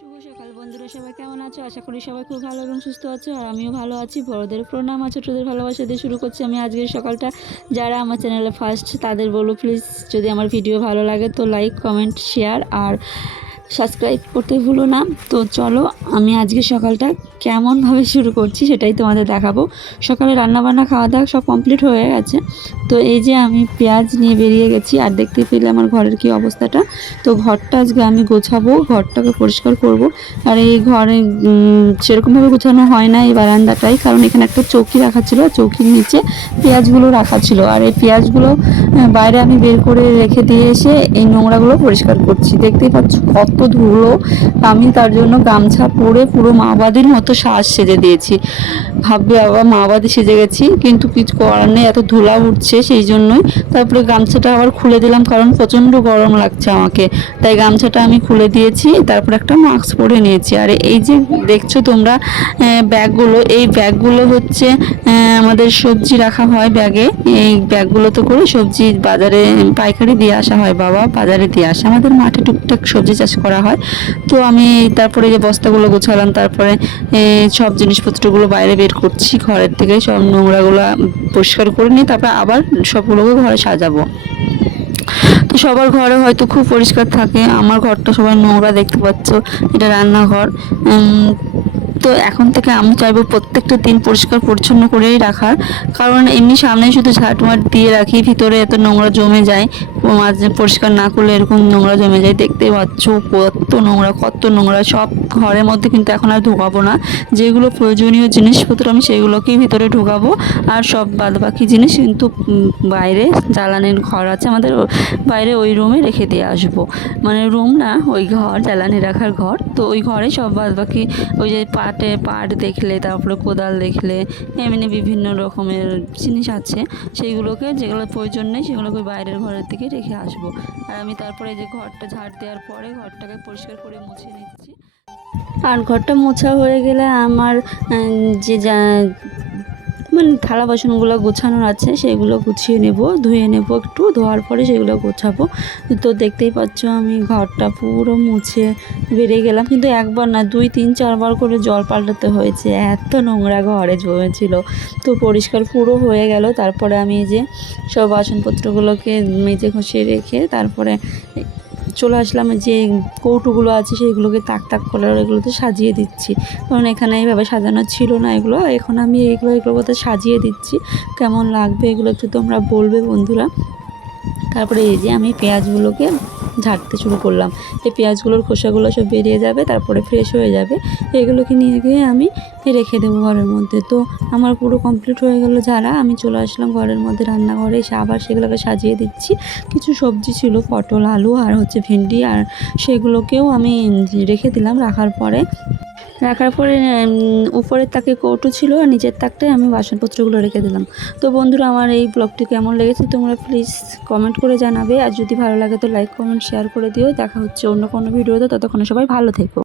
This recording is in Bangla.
শুভ সকাল বন্ধুরা, সবাই কেমন আছো? আশা করি সবাই খুব ভালো এবং সুস্থ আছো। আর আমিও ভালো আছি। বড়দের প্রণাম আর ছোটদের ভালোবাসা দিয়ে শুরু করছি আমি আজকের সকালটা। যারা আমার চ্যানেলে ফার্স্ট তাদের বলবো, প্লিজ যদি আমার ভিডিও ভালো লাগে তো লাইক, কমেন্ট, শেয়ার আর সাবস্ক্রাইব করতে ভুলো না। তো চলো, আমি আজকে সকালটা কেমনভাবে শুরু করছি সেটাই তোমাদের দেখাবো। সকালে রান্নাবান্না খাওয়া দাওয়া সব কমপ্লিট হয়ে গেছে। তো এই যে আমি পেঁয়াজ নিয়ে বেরিয়ে গেছি, আর দেখতে পেলে আমার ঘরের কি অবস্থাটা। তো ঘরটা আজকে আমি গোছাবো, ঘরটাকে পরিষ্কার করব। আর এই ঘরে সেরকমভাবে গোছানো হয় না এই বারান্দাটাই, কারণ এখানে একটা চৌকি রাখা ছিল, চৌকির নিচে পেঁয়াজগুলো রাখা ছিল। আর এই পেঁয়াজগুলো বাইরে আমি বের করে রেখে দিয়ে এসে এই নোংরাগুলো পরিষ্কার করছি। দেখতেই পাচ্ছ কত ধুলো। আমি তার জন্য গামছা পরে পুরো মাওবাদীর মতো সাজ সেজে দিয়েছি। ভাববে আবার মাওবাদী সেজে গেছি, কিন্তু কিছু করার নেই, এত ধুলা উঠছে সেই জন্যই। তারপরে গামছাটা আবার খুলে দিলাম, কারণ প্রচণ্ড গরম লাগছে আমাকে, তাই গামছাটা আমি খুলে দিয়েছি। তারপর একটা মাস্ক পরে নিয়েছি। আর এই যে দেখছো তোমরা ব্যাগগুলো, এই ব্যাগগুলো হচ্ছে আমাদের সবজি রাখা হয় ব্যাগে। এই ব্যাগগুলোতে করে সবজি বাজারে পাইকারি দিয়ে আসা হয়, বাবা বাজারে দিয়ে আসে, আমাদের মাঠে টুকটাক সবজি চাষ করা হয়। তো আমি তারপরে যে বস্তাগুলো গোছালাম, তারপরে সব জিনিসপত্রগুলো বাইরে বের করছি ঘরের থেকে, সব নোংরাগুলো পরিষ্কার করে নিয়ে তারপরে আবার সবগুলোকে ঘরে সাজাবো। তো সবার ঘরে হয়তো খুব পরিষ্কার থাকে, আমার ঘরটা সবাই নোংরা, দেখতে পাচ্ছ এটা রান্নাঘর। তো এখন থেকে আমি চাইবো প্রত্যেকটা দিন পরিষ্কার পরিচ্ছন্ন করেই রাখার, কারণ এমনি সামনে শুধু ঝাঁটমাট দিয়ে রাখি, ভিতরে এত নোংরা জমে যায়। মাঝে পরিষ্কার না করলে এরকম নোংরা জমে যায়, দেখতেই পাচ্ছ কত নোংরা কত নোংরা। সব ঘরের মধ্যে কিন্তু এখন আর ঢোকাবো না, যেগুলো প্রয়োজনীয় জিনিসপত্র আমি সেগুলোকেই ভিতরে ঢোকাবো। আর সব বাদবাকি জিনিস কিন্তু বাইরে জ্বালানির ঘর আছে আমাদের, বাইরে ওই রুমে রেখে দিয়ে আসবো। মানে রুম না, ওই ঘর জ্বালানি রাখার ঘর। তো ওই ঘরে সব বাদবাকি ওই যে পাট দেখলে, তারপরে কোদাল দেখলে, এমনি বিভিন্ন রকমের জিনিস আছে, সেইগুলোকে যেগুলো প্রয়োজন নেই সেগুলোকে বাইরের ঘরের দিকে রেখে আসবো। আর আমি তারপরে যে ঘরটা ঝাড় দেওয়ার পরে ঘরটাকে পরিষ্কার করে মুছে নিচ্ছি। আর ঘরটা মোছা হয়ে গেলে আমার যে মানে থালা বাসনগুলো গোছানোর আছে সেগুলো গুছিয়ে নেব, ধুয়ে নেব, একটু ধোয়ার পরে সেগুলো গোছাবো। তো দেখতেই পাচ্ছ আমি ঘরটা পুরো মুছে বেরিয়ে গেলাম, কিন্তু একবার না 2-3-4 বার করে জল পাল্টাতে হয়েছে, এত নোংরা ঘরে জমেছিল। তো পরিষ্কার পুরো হয়ে গেল। তারপরে আমি এই যে সব বাসনপত্রগুলোকে মেজে ঘষে রেখে তারপরে চলে আসলাম। যে কৌটোগুলো আছে সেইগুলোকে তাক তাক করে এগুলোতে সাজিয়ে দিচ্ছি, কারণ এখানে এইভাবে সাজানো ছিল না এগুলো। এখন আমি এগুলোতে সাজিয়ে দিচ্ছি। কেমন লাগবে এগুলো একটু তোমরা বলবে বন্ধুরা। তারপরে এই যে আমি পেঁয়াজগুলোকে ঝাড়তে শুরু করলাম। এই পেঁয়াজগুলোর খোসাগুলো সব বেরিয়ে যাবে, তারপরে ফ্রেশ হয়ে যাবে। এগুলোকে নিয়ে গিয়ে আমি রেখে দেবো ঘরের মধ্যে। তো আমার পুরো কমপ্লিট হয়ে গেল ঝাড়া। আমি চলে আসলাম ঘরের মধ্যে, রান্নাঘরে এসে আবার সেগুলোকে সাজিয়ে দিচ্ছি। কিছু সবজি ছিল, পটল, আলু আর হচ্ছে ভেন্ডি, আর সেগুলোকেও আমি রেখে দিলাম। রাখার পরে উপরের তাকে কৌটো ছিল, আর নিচের তাকটায় আমি বাসনপত্রগুলো রেখে দিলাম। তো বন্ধুরা, আমার এই ব্লগটি কেমন লেগেছে তোমরা প্লিজ কমেন্ট করে জানাবে। আর যদি ভালো লাগে তো লাইক, কমেন্ট, শেয়ার করে দিও। দেখা হচ্ছে অন্য কোনো ভিডিওতে, ততক্ষণে সবাই ভালো থেকো।